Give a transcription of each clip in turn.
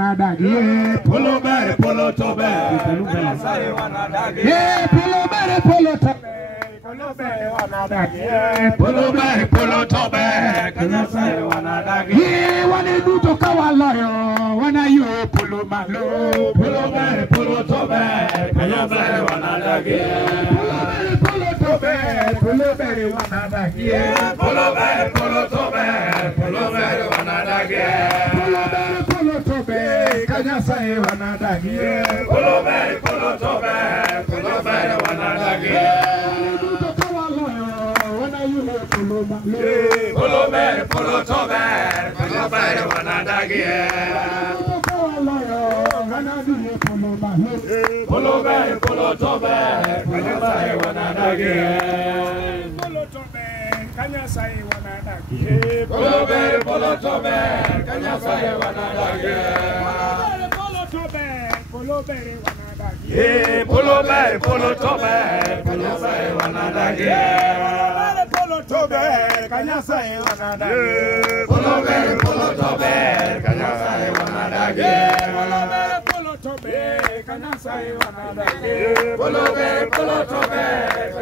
wanadagie. Polo bere polo tobe. Nyasaye wanadagie. Polo bere polo tobe. Polo bere wanadagie. Polo bere polo tobe. Nyasaye wanadagie. Waneduto kawaloyo wanayo polo malo. Polo bere polo tobe. Nyasaye wanadagie. Polo bere polo tobe. Polo bere wanadagie. Polo bere polo tobe. Polo bere wanadagie. Polo bere polo tobe. Nyasaye wanadagie. Polo bere polo tobe. Polo bere wanadagie. Waneduto kawaloyo wanayo polo malo. Polo bere polo tobe. Nyasaye wanadagie. Polo bere polo tobe. Nyasaye wanadagie. Polo tobe. Nyasaye wanadagie. Polo bere polo tobe. Nyasaye wanadagie. Polo tobe. Polo bere wanadagie. Polo bere polo tobe. Nyasaye wanadagie. Polo tobe. Nyasaye wanadagie. Polo bere polo tobe. Nyasaye wanadagie. Polo tobe. Nyasaye wanadagie. Polo bere polo tobe.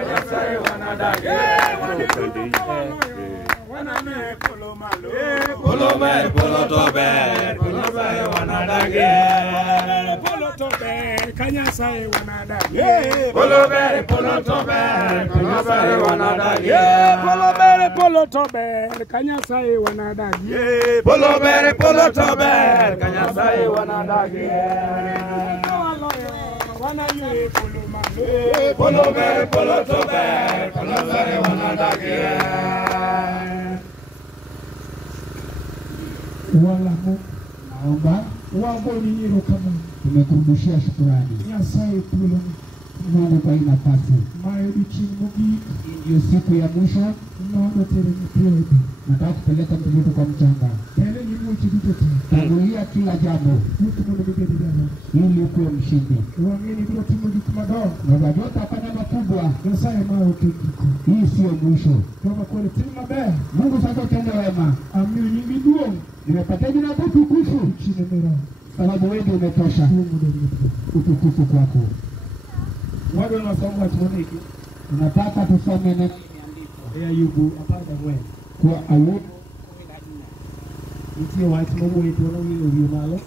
Nyasaye wanadagie. Waname polo malo. Polo bere polo tobe. Nyasaye wanadagie. Polo tobe. Nyasaye wanadagie. Polo bere polo tobe. Nyasaye wanadagie. Polo bere polo tobe. Nyasaye wanadagie. Polo bere polo tobe. Nyasaye wanadagie. Wanaye polo malo. Polo bere polo tobe. Nyasaye wanadagie. Wala Mungu naomba wabo ni hilo kama tumekurudishia shukrani. Nyasaye polo Mungu kwa hii nafasi. Maedi chimugi ndio siku ya mwisho. Naomba tere mpewe. Nataka kupeleka mtoto kwa mchanga. Tele ni mmoja ditote. Tangulia kila jambo. Mtu mmoja bidii jambo. Ili ukuwe mshindi. Uamini bila timu jikumado. Na wajota hapana makubwa. Nyasaye mao kikiko. Hii sio mwisho. Kama kwa timu mabaya. Mungu sasa utende wema. Amini nyingi duo. Nimepata jina utukufu. Chini mera. Sababu wewe ndio umetosha. Utukufu kwako. Wado nasoma tuoneke. Tunataka tusome neno ya Ayubu apanda mwe. Kwa Ayubu ndio watu mambo yetu wanaoyo malo.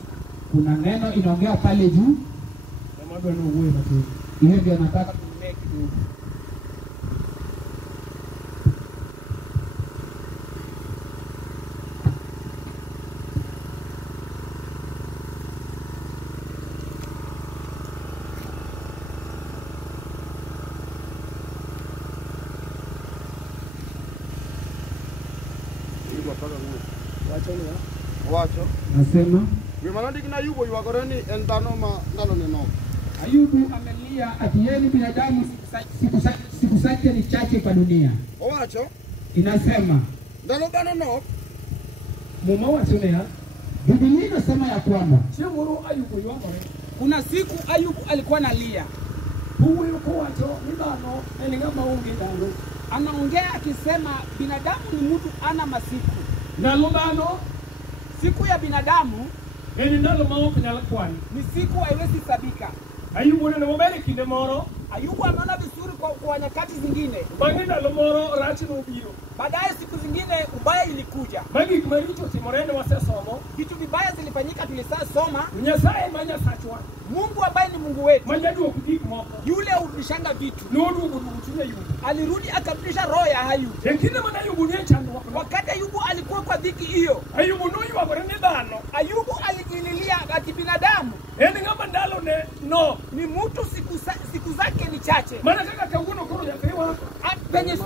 Kuna neno inaongea pale juu. Kama bado uwe na tu. Hiyo ndio nataka tumeke kidogo. Wacho. Nasema Wimanandi na Ayubu yuagoreni endano neno. Ayubu amelia atieni binadamu siku zake ni chache kwa dunia. Wacho. Inasema Ndano no. Muma wasomea Biblia inasema ya kwamba Chemuru Ayubu yuamore. Kuna siku Ayubu alikuwa analia. Huyu yuko wacho nibano elinga maungi dalo. Anaongea akisema binadamu ni mtu ana masiku. ndalo bano Siku ya binadamu eni ndalo maoko nyala kwani. ni siku haiwezi sabika. Ayubu neno mobile kinde moro Ayubu ameona vizuri kwa nyakati zingine. bangi ndalo moro rach nobiro. Baadaye siku zingine ubaya ilikuja. Bagi kumaricho timorene wasesomo Vitu vibaya zilifanyika tulisasoma. Nyasaye manyasachwa Mungu ambaye ni Mungu wetu. manyaduo kudik moko Yule urudishanga vitu. nodugo dugutunya Ayubu. Alirudi akarudisha roho ya Ayubu. Ekinde mana Ayubu ne chanwa. Wakati Ayubu alikuwa kwa dhiki hiyo, Ayubu no yuagore ne dhano. Ayubu alijililia ati binadamu Eni ngama ndalo ne no. ni mtu siku zake ni chache. Mana kaka kawuono koro yakriwa. Penye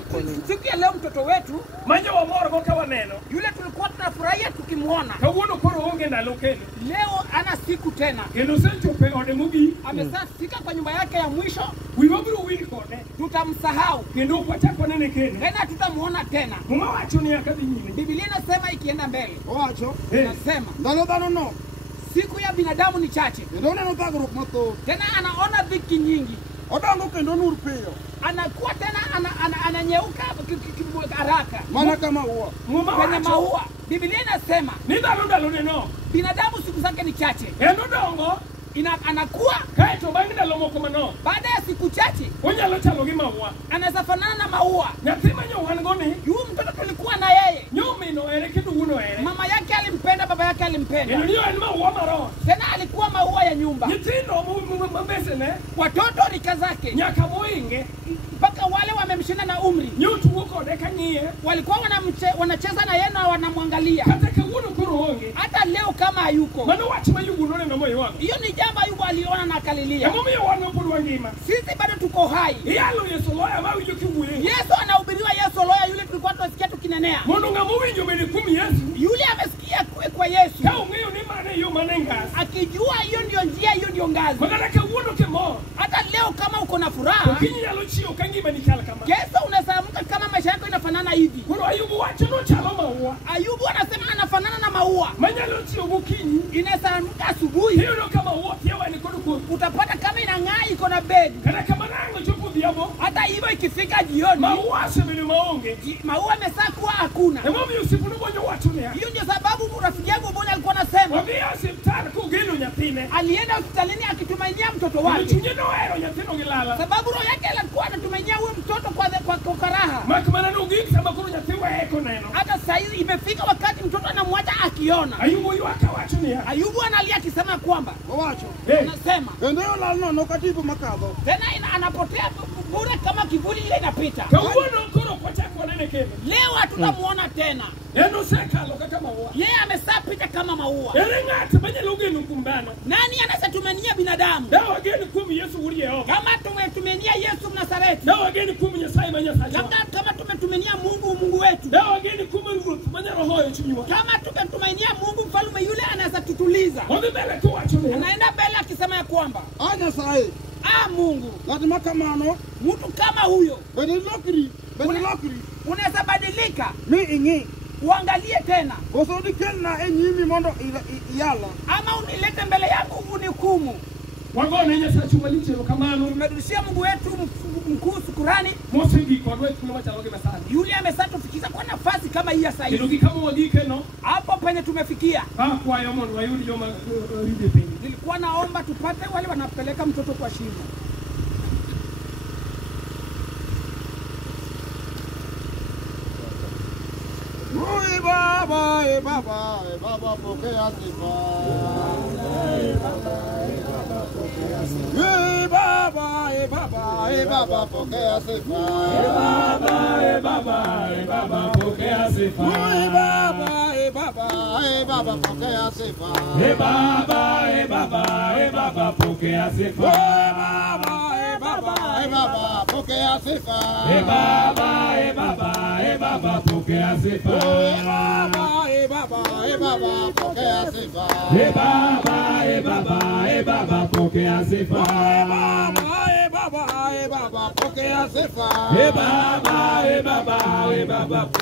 siku ya leo mtoto wetu Manya wa moro go kawa neno. yule tulikuwa tunafurahia tukimwona, Kawuono koro onge ndalo kendo. leo ana siku tena. Kendo sechope ode mugi. Amesafika kwa nyumba yake ya mwisho, Wiwabiro wili kode. tutamsahau Kendo kwachako nene kendo. tena, tutamuona tena. Muma wacho ni akadhi nyime. Biblia inasema ikienda mbele, Wacho. inasema Ndano no. siku ya binadamu ni chache, Kendo neno thagruok mathoth. tena anaona dhiki nyingi, Odongo kendo nur piyo. anakuwa tena ananyeuka haraka Mana kama uwa. Muma kwenye wacho. maua. Biblia inasema ni ndalo neno binadamu siku zake ni chache. eno dongo Anakuwa kaito bangi ndalo moko mano baada ya siku chache onyalo chalo gi maua anaweza fanana na maua. nyathi manyo wan goni Yu mtoto tulikuwa na yeye, nyumino ere kidu uno ere mama yake alimpenda, baba yake alimpenda. eno niyo en maua maro Tena alikuwa maua ya nyumba. nyithindo mabese ne Watoto rika zake nyaka moinge mpaka wale wamemshinda na umri nyutugo kode kanyie walikuwa wanacheza na yeye na wanamwangalia. kata kawuono koro onge Hata leo kama hayuko, mano wach mayugu none no moyo wangu hiyo ni jambo Ayubu aliona na akalilia. emomiyo wan pod wangima Sisi bado tuko hai. iyalo Yesu loya mawinjo kiwuoyo Yesu anahubiriwa, Yesu loya yule tulikuwa tunasikia tukinenea. mondo ng'ama owinjo bende kuom Yesu Yule amesikia kwa Yesu, ka ong'eyo ni mane yo mane ngas akijua hiyo ndio njia, hiyo ndio ngazi. magana kawuono kemor Hata leo kama uko na furaha, okinyi nyalo chiewo ka ngima ni chal kama kesho unasamka kama maisha yako inafanana hivi. koro Ayubu wacho nochalo maua Ayubu anasema anafanana na maua. manyalo chiewo gokinyi Inasamka asubuhi, iyudo ka maua kiewa ni kod kodhi utapata kama inang'aa iko na begi. kata kama nang'o chopo dhiambo Hata hivyo ikifika jioni, maua asebedo maonge maua yamesaa kuwa hakuna. emomiyo osiepno bonyo wacho niya Hiyo ndio sababu rafiki yangu mmoja alikuwa anasema odhi e osiptal kogeno nyathine alienda hospitalini akitumainia mtoto wake, chunye nohero nyathino gi lala sababu roho yake alikuwa anatumainia huyo mtoto kwa karaha. mak mana nogik sama koro nyathi weye koneno Hata saa hizi imefika wakati mtoto anamwacha akiona. Ayubu ywak kawacho niya Ayubu analia akisema kwamba Owacho. anasema Kendo yo lal nono katibu makadho. tena anapotea bure kama kivuli ile inapita. kawuono koro ok wachak wanene kendo Leo hatutamuona tena. en osekalo kaka maua Yeye amesapita kama maua. ere ng'at manyalo geno kuom dhano Nani anaweza tumenia binadamu dawagen kuom Yesu wuod Jehova kama tumetumenia Yesu Mnazareti? dawagen kuom Nyasaye ma Nyasachwa Kama tumetumenia Mungu wetu, dawagen kuom Ruoth manyalo hoyo chunywa kama tumetumainia Mungu mfalme yule anaweza tutuliza. odhi mbele kowacho niya Anaenda mbele akisema ya kwamba Nyasaye. Mungu, Ng'at ma kamano mtu kama huyo bende lokri. unaweza badilika, Mi ing'i. uangalie tena, Koso dikelna e nyimi mondo iyala. ama unilete mbele yangu unihukumu. wagone Nyasachu malich erokamano Tumerudishia Mungu wetu mkuu shukrani, mosegikodwa e thuolo machalo gi masani yule amesatufikisha kwa nafasi kama hii ya sasa kendo hivi. gi kama wagikeno Hapo penye tumefikia, akwayo mondo wayud joma ride piny nilikuwa naomba tupate wale wanapeleka mtoto kwa shimo. Baba, pokea sifa. Baba, pokea sifa. Baba, pokea sifa Baba, pokea sifa. Baba, pokea sifa Baba, pokea sifa. Baba, pokea sifa Baba, pokea sifa. Baba, pokea sifa Baba, pokea sifa. Baba, pokea sifa Baba, pokea sifa.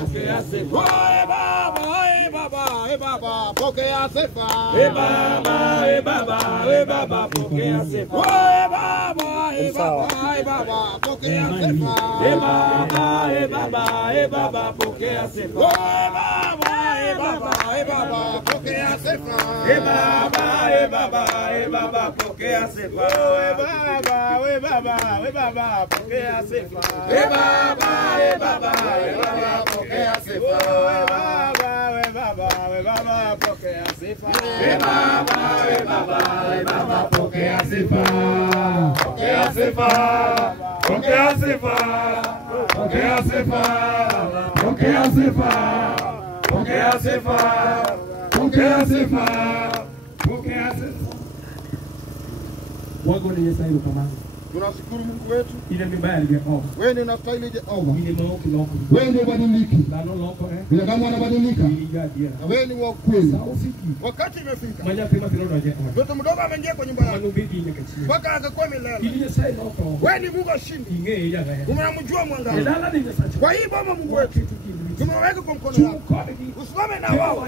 Baba, pokea sifa Baba, pokea sifa. Baba, pokea sifa Baba, pokea sifa. Baba, pokea sifa Baba, pokea sifa. Baba, pokea sifa Baba, pokea sifa. Baba, pokea sifa Pokea sifa. Pokea sifa Pokea sifa Pokea sifa Pokea sifa Pokea sifa Pokea sifa. Wago ni Yesu kama Tunashukuru Mungu wetu. ile mibaya Jehova. Wewe ni unastahili Jehova. Ile maoki loko. Wewe ndio badiliki. Lalo loko Binadamu anabadilika. Na wewe ni wa kweli. Saufiki. Wakati imefika. Manya pima kirodo Jehova. Mtoto mdogo ameingia kwa nyumba yako. Manubidi nyekachini. Mpaka akakuwa milele. Ile sai loko. Wewe ni Mungu ashindi. Inge ya gaya. Umemjua mwangaza. Lala ni Yesu. Kwa hii boma Mungu wetu. Tumeweka kwa mkono wako. Usimame na wao.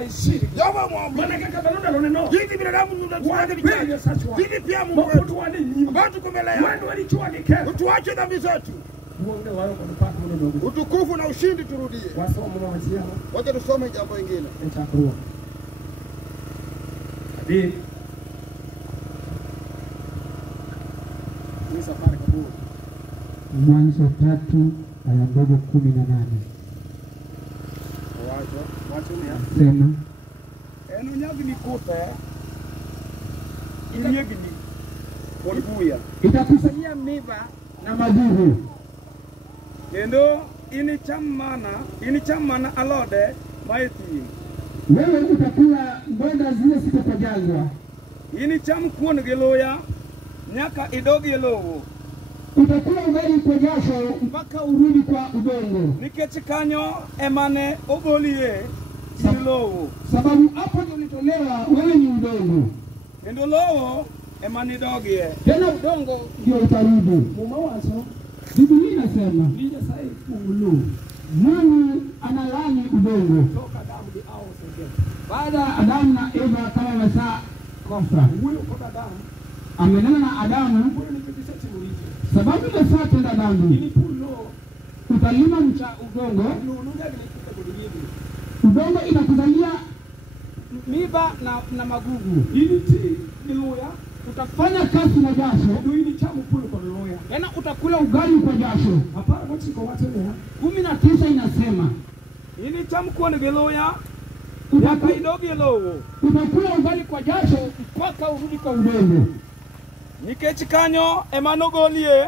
Jehova muombe. Maana kaka Baloda loneno. Hivi binadamu tunataka hivi pia Mungu wetu. Ambao tuko mbele yako. Watu walichua nikera. Tuache dhambi zetu. Utukufu na ushindi turudie. Wacha tusome jambo lingine. Mwanzo 3:18. Sema Eno nyagi ni kote. Inyagi ni Olibuya. itakusanyia miba na magugu. Kendo ini chamana alode maiti. Wewe utakula mboga zile ziko kwa jangwa. Ini cham kuon geloya nyaka idogi lowo. Utakula ugali kwa jasho mpaka urudi kwa udongo. Nikech kanyo emane ogolie lowo. Sababu hapo ndio ulitolewa, wewe ni udongo. Kendo lowo emane dogie. Tena udongo ndio utarudi. Mumawazo Biblia inasema lija sai kungulu Mungu analani udongo. toka damu di au senge. Baada ya Adamu na Eva kama wamesaa kosa, Huyo kwa damu amenena na Adamu, huyo ni kibisa chimulije. sababu imesaa tenda dhambi, Ili pulo utalima mcha udongo, nunuja ni kutabulivi. udongo inakuzalia Miba na magugu. Ili ti niloya utafanya kazi na jasho, ndio ili chamu pulo kwa loya. tena utakula ugali kwa jasho. Hapana mochi kwa watu leo. 19 inasema Ini cham kuon geloya nyaka idogi lowo. utakula ugali kwa jasho mpaka urudi kwa udongo. Nikech kanyo emane ogolie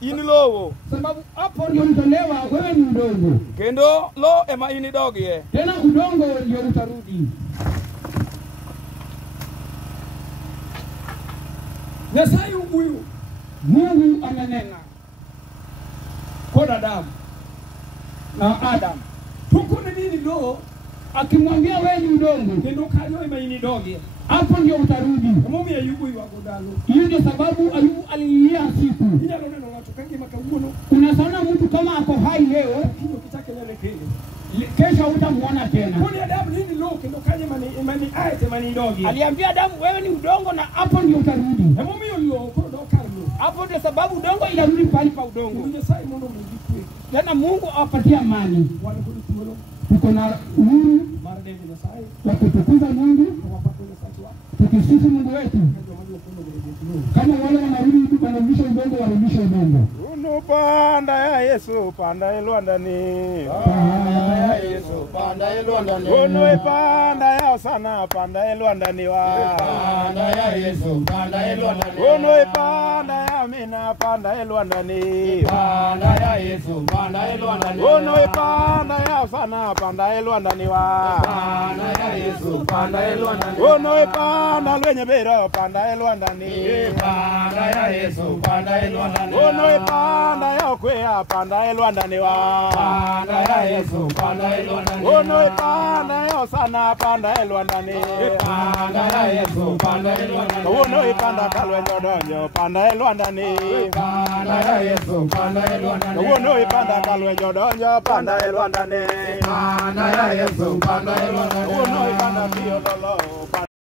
in lowo. Sababu hapo ndio ulitolewa, wewe ni udongo. Kendo lo ema ini dogie. Tena udongo ndio utarudi. Nyasaye huyu Mungu amenena kwa Adamu na Adamu tuko na nini lo akimwambia wewe ni udongo, kendo kanyo imaini doge. hapo ndio utarudi. Mungu Ayubu yuagodalo. Hiyo ndio sababu Ayubu alilia siku. Ila neno watu kangi makauno Unaona mtu kama ako hai leo, kino kitake lele kile. kesho hutamuona tena. Kuni Adamu nini lo kendo kanyo imani aite mani doge. Aliambia Adamu wewe ni udongo na hapo ndio utarudi. Mungu yo ko do karlo. Hapo ndio sababu udongo inarudi pale pa udongo. Nyasaye Mungu mjikwe. Tena Mungu awapatie amani. Wale kulitulo Tuko na uhuru mara deni Nyasaye wa kutukuza Mungu, kwa wapako Nyasaye wa. tukisifu Mungu wetu. Kama wale wanarudi wanarudisha udongo, warudishe udongo. Unupanda ya Yesu panda elwandani. Panda ya Yesu panda elwandani. Unuipanda ya sana panda elwandani wa. Panda ya Yesu panda elwandani. Unuipanda ya mina panda elwandani. Panda ya Yesu panda elwandani. Unuipanda ya sana panda elwandani wa. Panda ya Yesu panda elwandani. Unuipanda lwenye bero panda elwandani. Panda ya Yesu panda elwandani. Unuipanda ya kwea panda elwandani wa. Panda ya Yesu panda elwandani. Unuipanda ya sana panda elwandani. Panda ya Yesu panda elwandani. Unuipanda kalwenyo donyo panda elwandani. Panda ya Yesu panda elwandani. Unuipanda kalwenyo donyo panda elwandani. Panda ya Yesu panda elwandani. Unuipanda pio lolo